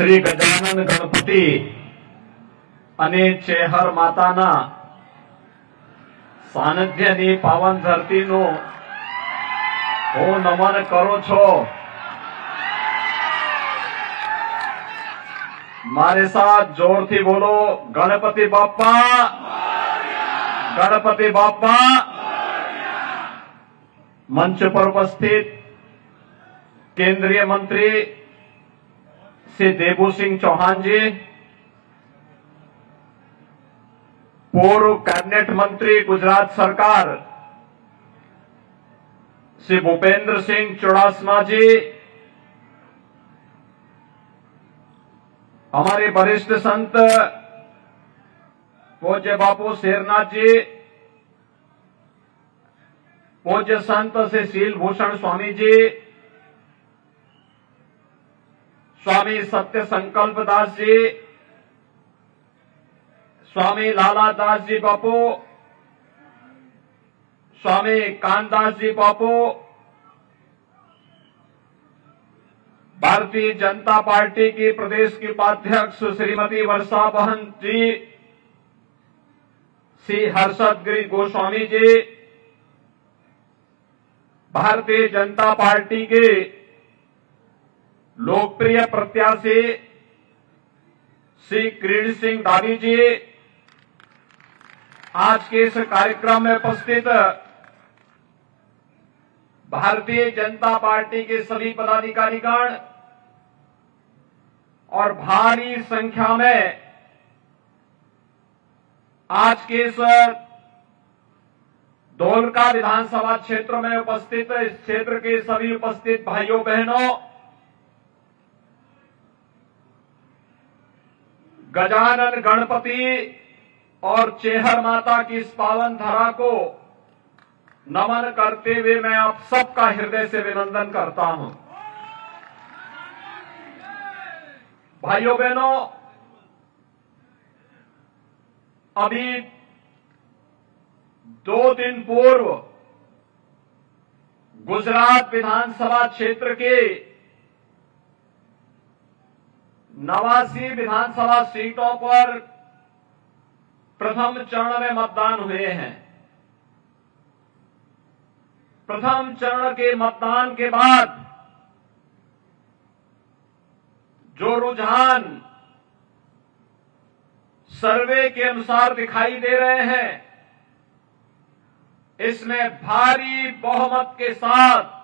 શ્રી ગજાનન ગણપતિ અને ચેહર માતાના સાનિધ્યની પાવન ધરતીનું હું નમન કરું છું। मारे साथ जोर थी बोलो, गणपति बाप्पा, गणपति बाप्पा। मंच पर उपस्थित केंद्रीय मंत्री श्री देबू सिंह चौहान जी, पूर्व कैबिनेट मंत्री गुजरात सरकार श्री भूपेंद्र सिंह चुड़ासमा जी, हमारे वरिष्ठ संत पूज्य बापू शेरनाथ जी, पूज्य संत श्री शीलभूषण स्वामी जी, स्वामी सत्य संकल्प दास जी, स्वामी लाला दास जी बापू, स्वामी कानदास जी बापू, भारतीय जनता पार्टी की प्रदेश की उपाध्यक्ष श्रीमती वर्षा बहन जी, श्री हर्षद गिरी गोस्वामी जी, भारतीय जनता पार्टी के लोकप्रिय प्रत्याशी श्री किरीट सिंह दावी जी, आज के इस कार्यक्रम में उपस्थित भारतीय जनता पार्टी के सभी पदाधिकारीगण और भारी संख्या में आज के इस धोलका विधानसभा क्षेत्र में उपस्थित इस क्षेत्र के सभी उपस्थित भाइयों बहनों, गजानन गणपति और चेहर माता की इस पावन धरा को नमन करते हुए मैं आप सबका हृदय से अभिनंदन करता हूं। भाइयों बहनों, अभी 2 दिन पूर्व गुजरात विधानसभा क्षेत्र के 89 विधानसभा सीटों पर प्रथम चरण में मतदान हुए हैं। प्रथम चरण के मतदान के बाद जो रुझान सर्वे के अनुसार दिखाई दे रहे हैं, इसमें भारी बहुमत के साथ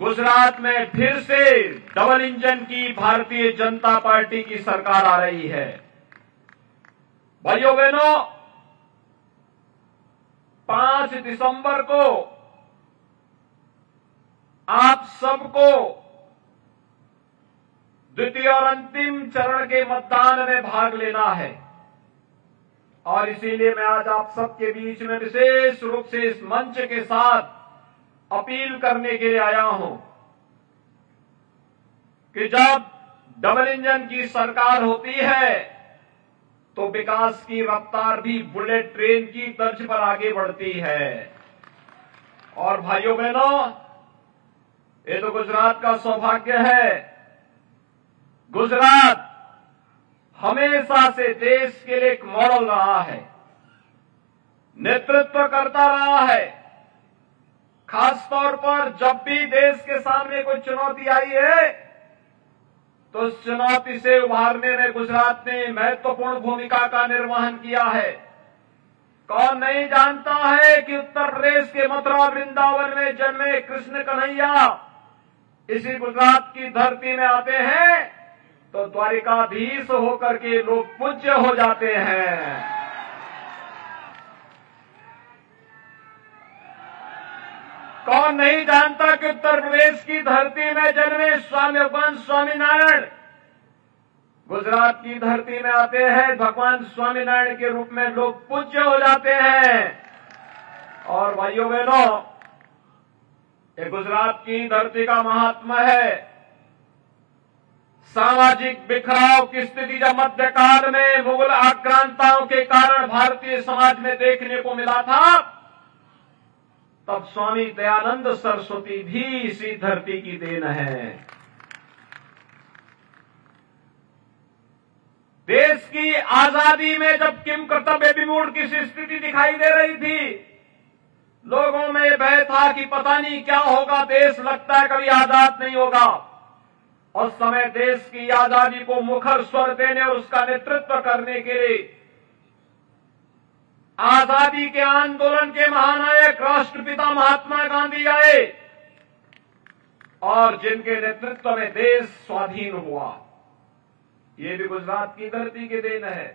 गुजरात में फिर से डबल इंजन की भारतीय जनता पार्टी की सरकार आ रही है। भाइयों बहनों, 5 दिसंबर को आप सबको द्वितीय और अंतिम चरण के मतदान में भाग लेना है और इसीलिए मैं आज आप सबके बीच में विशेष रूप से इस मंच के साथ अपील करने के लिए आया हूं कि जब डबल इंजन की सरकार होती है तो विकास की रफ्तार भी बुलेट ट्रेन की तर्ज पर आगे बढ़ती है। और भाइयों बहनों, ये तो गुजरात का सौभाग्य है। गुजरात हमेशा से देश के लिए एक मॉडल रहा है, नेतृत्व करता रहा है। खासतौर पर जब भी देश के सामने कोई चुनौती आई है तो उस चुनौती से उभारने में गुजरात ने महत्वपूर्ण भूमिका का निर्वहन किया है। कौन नहीं जानता है कि उत्तर प्रदेश के मथुरा वृंदावन में जन्मे कृष्ण कन्हैया इसी गुजरात की धरती में आते हैं तो द्वारिकाधीश होकर के लोग पूज्य हो जाते हैं। कौन नहीं जानता कि उत्तर प्रदेश की धरती में जन्मे स्वामी भगवान स्वामीनारायण गुजरात की धरती में आते हैं, भगवान स्वामीनारायण के रूप में लोग पूज्य हो जाते हैं। और भाइयों बहनों, ये गुजरात की धरती का महात्मा है। सामाजिक बिखराव की स्थिति जब मध्यकाल में मुगल आक्रांताओं के कारण भारतीय समाज में देखने को मिला था, तब स्वामी दयानंद सरस्वती भी इसी धरती की देन है। देश की आजादी में जब किम कर्तव्य विमूढ़ की स्थिति दिखाई दे रही थी, लोगों में भय था कि पता नहीं क्या होगा, देश लगता है कभी आजाद नहीं होगा। उस समय देश की आजादी को मुखर स्वर देने और उसका नेतृत्व करने के लिए आजादी के आंदोलन के महानायक राष्ट्रपिता महात्मा गांधी आए और जिनके नेतृत्व में देश स्वाधीन हुआ। ये भी गुजरात की धरती की देन है।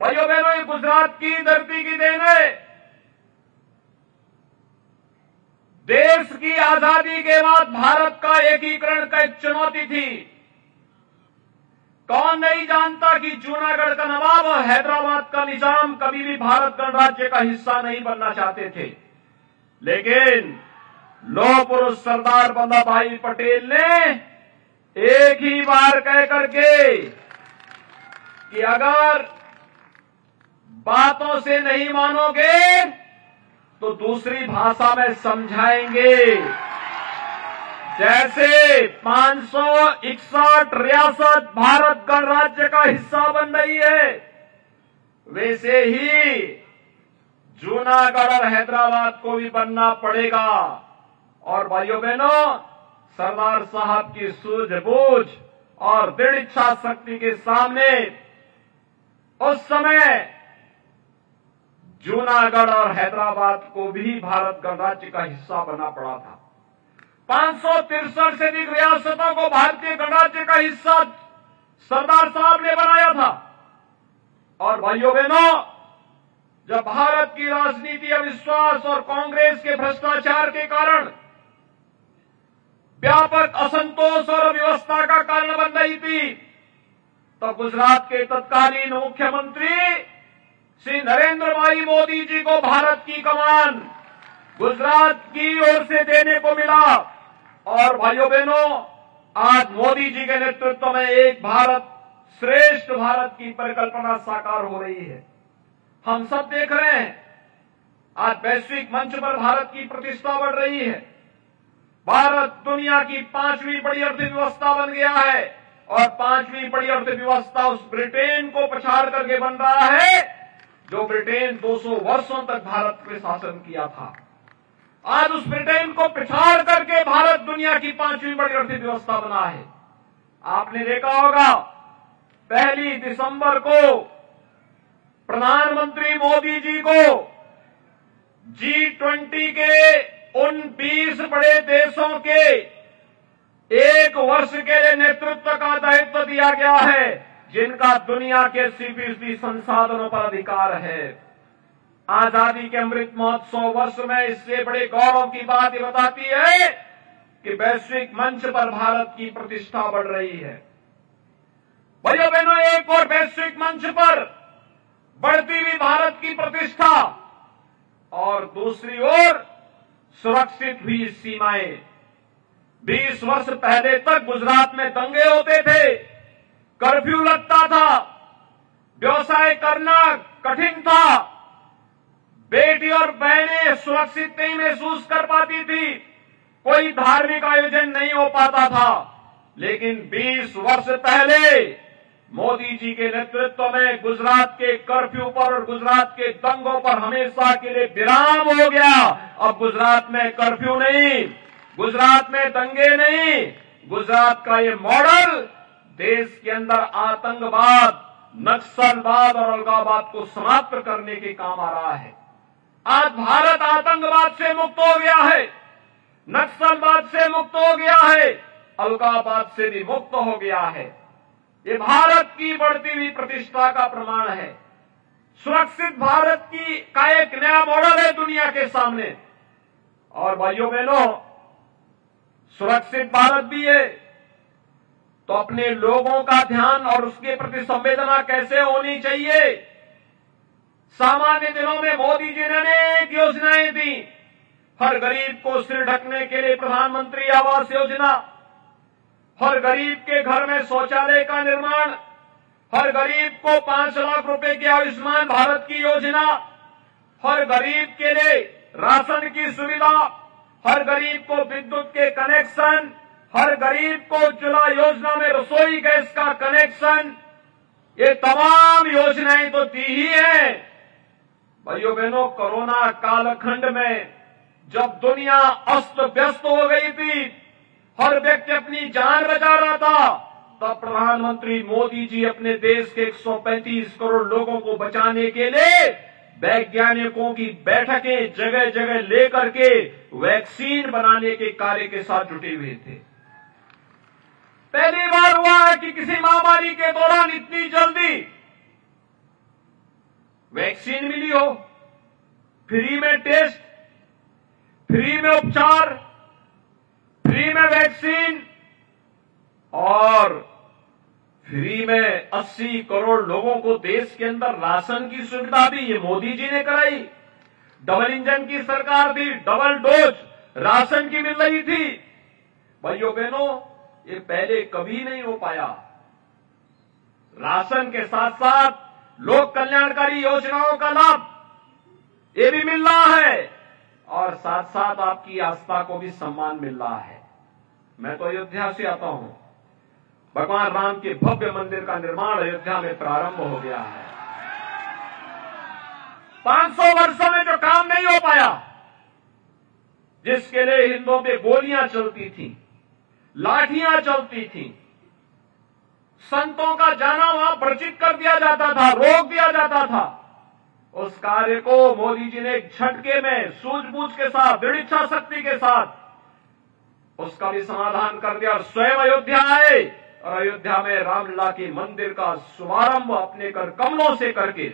भाइयों बहनों, ये गुजरात की धरती की देन है। देश की आजादी के बाद भारत का एकीकरण का एक चुनौती थी। कौन नहीं जानता कि जूनागढ़ का नवाब और हैदराबाद का निजाम कभी भी भारत गणराज्य का हिस्सा नहीं बनना चाहते थे, लेकिन लौह पुरुष सरदार वल्लभ भाई पटेल ने एक ही बार कह करके कि अगर बातों से नहीं मानोगे तो दूसरी भाषा में समझाएंगे। जैसे 561 रियासत भारत गणराज्य का हिस्सा बन रही है, वैसे ही जूनागढ़ और हैदराबाद को भी बनना पड़ेगा। और भाइयों बहनों, सरदार साहब की सूझबूझ और दृढ़ इच्छा शक्ति के सामने उस समय जूनागढ़ और हैदराबाद को भी भारत गणराज्य का हिस्सा बनना पड़ा था। 563 से अधिक रियासतों को भारतीय गणराज्य का हिस्सा सरदार साहब ने बनाया था। और भाइयों बहनों, जब भारत की राजनीति अविश्वास और कांग्रेस के भ्रष्टाचार के कारण व्यापक असंतोष और अव्यवस्था का कारण बन रही थी, तो गुजरात के तत्कालीन मुख्यमंत्री श्री नरेंद्र भाई मोदी जी को भारत की कमान गुजरात की ओर से देने को मिला। और भाइयों बहनों, आज मोदी जी के नेतृत्व में एक भारत श्रेष्ठ भारत की परिकल्पना साकार हो रही है। हम सब देख रहे हैं, आज वैश्विक मंच पर भारत की प्रतिष्ठा बढ़ रही है। भारत दुनिया की 5वीं बड़ी अर्थव्यवस्था बन गया है और 5वीं बड़ी अर्थव्यवस्था उस ब्रिटेन को पछाड़ करके बन रहा है जो ब्रिटेन 200 वर्षों तक भारत पे शासन किया था। आज उस ब्रिटेन को पिछाड़ करके भारत दुनिया की 5वीं बड़ी अर्थव्यवस्था बना है। आपने देखा होगा, 1 दिसंबर को प्रधानमंत्री मोदी जी को G20 के उन 20 बड़े देशों के 1 वर्ष के लिए नेतृत्व का दायित्व दिया गया है, जिनका दुनिया के 80% संसाधनों पर अधिकार है। आजादी के अमृत महोत्सव वर्ष में इससे बड़े गौरव की बात ये बताती है कि वैश्विक मंच पर भारत की प्रतिष्ठा बढ़ रही है। भाइयों बहनों, एक और वैश्विक मंच पर बढ़ती हुई भारत की प्रतिष्ठा और दूसरी ओर सुरक्षित हुई सीमाएं। 20 वर्ष पहले तक गुजरात में दंगे होते थे, कर्फ्यू लगता था, व्यवसाय करना कठिन था, बेटी और बहनें सुरक्षित नहीं महसूस कर पाती थी, कोई धार्मिक आयोजन नहीं हो पाता था। लेकिन 20 वर्ष पहले मोदी जी के नेतृत्व में गुजरात के कर्फ्यू पर और गुजरात के दंगों पर हमेशा के लिए विराम हो गया। अब गुजरात में कर्फ्यू नहीं, गुजरात में दंगे नहीं, गुजरात का ये मॉडल देश के अंदर आतंकवाद, नक्सलवाद और अलगाववाद को समाप्त करने के काम आ रहा है। आज भारत आतंकवाद से मुक्त हो गया है, नक्सलवाद से मुक्त हो गया है, अलगाववाद से भी मुक्त हो गया है। ये भारत की बढ़ती हुई प्रतिष्ठा का प्रमाण है। सुरक्षित भारत का एक नया मॉडल है दुनिया के सामने। और भाइयों बहनों, सुरक्षित भारत भी है तो अपने लोगों का ध्यान और उसके प्रति संवेदना कैसे होनी चाहिए। सामान्य दिनों में मोदी जी ने अनेक योजनाएं दी। हर गरीब को सिर ढकने के लिए प्रधानमंत्री आवास योजना, हर गरीब के घर में शौचालय का निर्माण, हर गरीब को 5 लाख रुपए की आयुष्मान भारत की योजना, हर गरीब के लिए राशन की सुविधा, हर गरीब को विद्युत के कनेक्शन, हर गरीब को उज्ज्वला योजना में रसोई गैस का कनेक्शन, ये तमाम योजनाएं तो दी ही है। भाइयों बहनों, कोरोना कालखंड में जब दुनिया अस्त व्यस्त हो गई थी, हर व्यक्ति अपनी जान बचा रहा था, तब प्रधानमंत्री मोदी जी अपने देश के 135 करोड़ लोगों को बचाने के लिए वैज्ञानिकों की बैठकें जगह जगह लेकर के वैक्सीन बनाने के कार्य के साथ जुटे हुए थे। पहली बार हुआ है कि किसी महामारी के दौरान इतनी जल्दी वैक्सीन मिली हो, फ्री में टेस्ट, फ्री में उपचार, फ्री में वैक्सीन और फ्री में 80 करोड़ लोगों को देश के अंदर राशन की सुविधा भी ये मोदी जी ने कराई। डबल इंजन की सरकार थी, डबल डोज राशन की मिल रही थी। भाइयों बहनों, ये पहले कभी नहीं हो पाया। राशन के साथ साथ लोक कल्याणकारी योजनाओं का लाभ ये भी मिल रहा है और साथ साथ आपकी आस्था को भी सम्मान मिल रहा है। मैं तो अयोध्या से आता हूं। भगवान राम के भव्य मंदिर का निर्माण अयोध्या में प्रारंभ हो गया है। 500 वर्षों में जो काम नहीं हो पाया, जिसके लिए हिंदुओं पे गोलियां चलती थी, लाठियां चलती थी, संतों का जाना वहां वर्जित कर दिया जाता था, रोक दिया जाता था, उस कार्य को मोदी जी ने एक झटके में सूझबूझ के साथ, दृढ़ इच्छा शक्ति के साथ उसका भी समाधान कर दिया और स्वयं अयोध्या आए और अयोध्या में रामलला के मंदिर का शुभारंभ अपने कर कमलों से करके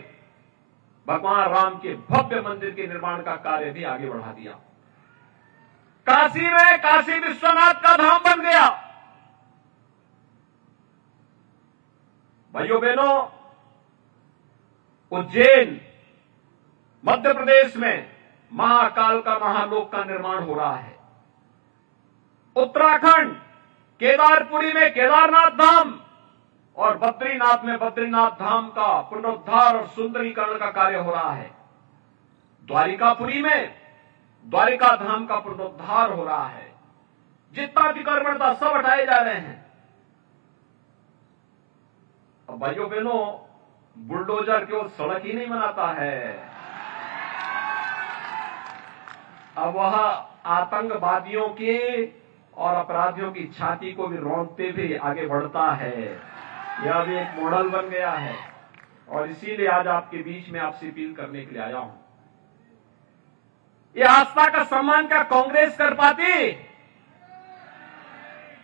भगवान राम के भव्य मंदिर के निर्माण का कार्य भी आगे बढ़ा दिया। काशी में काशी विश्वनाथ का धाम बन गया। भाइयों बहनों, उज्जैन मध्य प्रदेश में महाकाल का महालोक का निर्माण हो रहा है। उत्तराखंड केदारपुरी में केदारनाथ धाम और बद्रीनाथ में बद्रीनाथ धाम का पुनरुद्धार और सुंदरीकरण का कार्य हो रहा है। द्वारिकापुरी में द्वारिका धाम का पुनरुद्धार हो रहा है। जितना अतिक्रमण था सब हटाए जा रहे हैं। अब भाइयों बहनों, बुलडोजर केवल सड़क ही नहीं बनाता है, अब वह आतंकवादियों के और अपराधियों की छाती को भी रौंदते हुए आगे बढ़ता है। यह भी एक मॉडल बन गया है और इसीलिए आज आपके बीच में आपसे अपील करने के लिए आया हूं। यह आस्था का सम्मान क्या कांग्रेस कर पाती?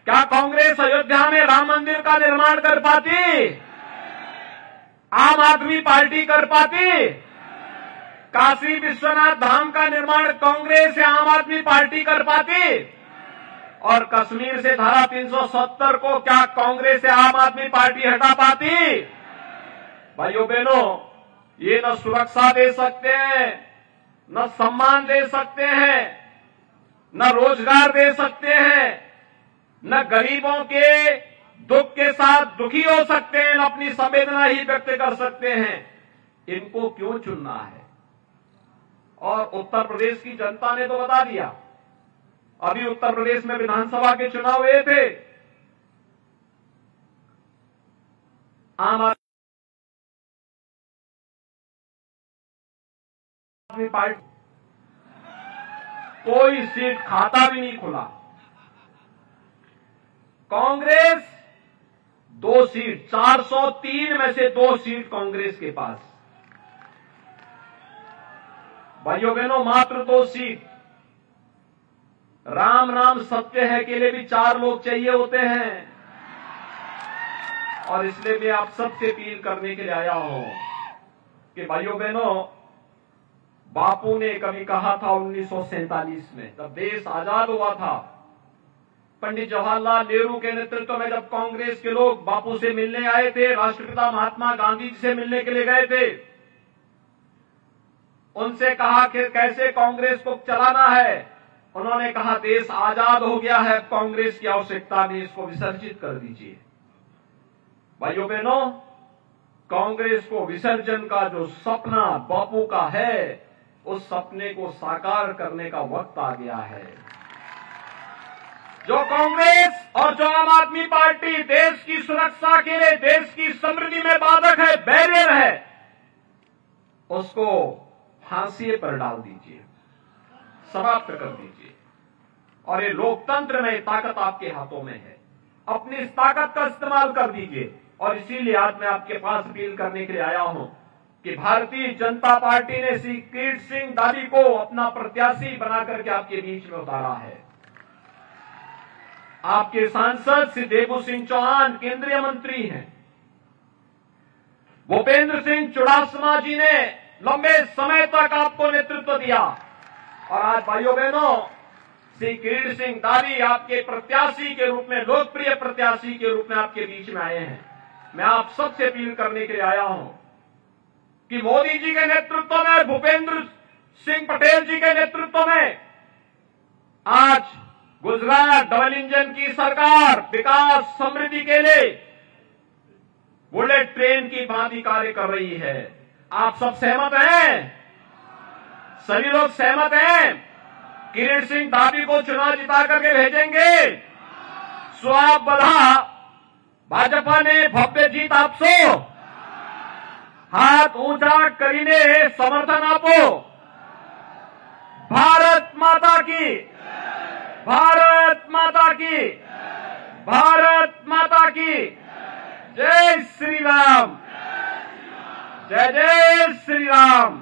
क्या कांग्रेस अयोध्या में राम मंदिर का निर्माण कर पाती? आम आदमी पार्टी कर पाती? काशी विश्वनाथ धाम का निर्माण कांग्रेस या आम आदमी पार्टी कर पाती? और कश्मीर से धारा 370 को क्या कांग्रेस या आम आदमी पार्टी हटा पाती? भाइयों बहनों, ये न सुरक्षा दे सकते हैं, न सम्मान दे सकते हैं, न रोजगार दे सकते हैं, न गरीबों के दुख के साथ दुखी हो सकते हैं, न अपनी संवेदना ही व्यक्त कर सकते हैं। इनको क्यों चुनना है? और उत्तर प्रदेश की जनता ने तो बता दिया। अभी उत्तर प्रदेश में विधानसभा के चुनाव हुए थे। आम आदमी पार्टी कोई सीट खाता भी नहीं खुला। कांग्रेस 2 सीट, 403 में से 2 सीट कांग्रेस के पास। भाइयों बहनों, मात्र 2 सीट। राम नाम सत्य है के लिए भी 4 लोग चाहिए होते हैं और इसलिए मैं आप सबसे अपील करने के लिए आया हूं कि भाइयों बहनों, बापू ने कभी कहा था 1947 में, जब देश आजाद हुआ था, पंडित जवाहरलाल नेहरू के नेतृत्व में जब कांग्रेस के लोग बापू से मिलने आए थे, राष्ट्रपिता महात्मा गांधी जी से मिलने के लिए गए थे, उनसे कहा कि कैसे कांग्रेस को चलाना है। उन्होंने कहा देश आजाद हो गया है, कांग्रेस की आवश्यकता नहीं, इसको विसर्जित कर दीजिए। भाइयों बहनों, कांग्रेस को विसर्जन का जो सपना बापू का है, उस सपने को साकार करने का वक्त आ गया है। जो कांग्रेस और जो आम आदमी पार्टी देश की सुरक्षा के लिए, देश की समृद्धि में बाधक है, बैरियर है, उसको फांसी पर डाल दीजिए, समाप्त कर दीजिए। और ये लोकतंत्र में ताकत आपके हाथों में है, अपनी इस ताकत का इस्तेमाल कर दीजिए। और इसीलिए आज मैं आपके पास अपील करने के लिए आया हूं कि भारतीय जनता पार्टी ने श्री किरीट सिंह दादी को अपना प्रत्याशी बनाकर के आपके बीच में उतारा है। आपके सांसद श्री देबू सिंह चौहान केंद्रीय मंत्री हैं, भूपेंद्र सिंह चुड़ासमा जी ने लंबे समय तक आपको नेतृत्व दिया, और आज भाइयों बहनों श्री किरीट सिंह दादी आपके प्रत्याशी के रूप में, लोकप्रिय प्रत्याशी के रूप में आपके बीच में आए हैं। मैं आप सबसे अपील करने के लिए आया हूं कि मोदी जी के नेतृत्व में, भूपेंद्र सिंह पटेल जी के नेतृत्व में आज गुजरात डबल इंजन की सरकार विकास समृद्धि के लिए बुलेट ट्रेन की भांति कार्य कर रही है। आप सब सहमत हैं? सभी लोग सहमत हैं? किरीट सिंह दादी को चुनाव जिता करके भेजेंगे। सो आप बधा भाजपा ने भव्य जीत आपसो, हाथ ऊंचा करीने समर्थन आपो। भारत माता की, भारत माता की, भारत माता की जय श्री राम, जय जय श्री राम।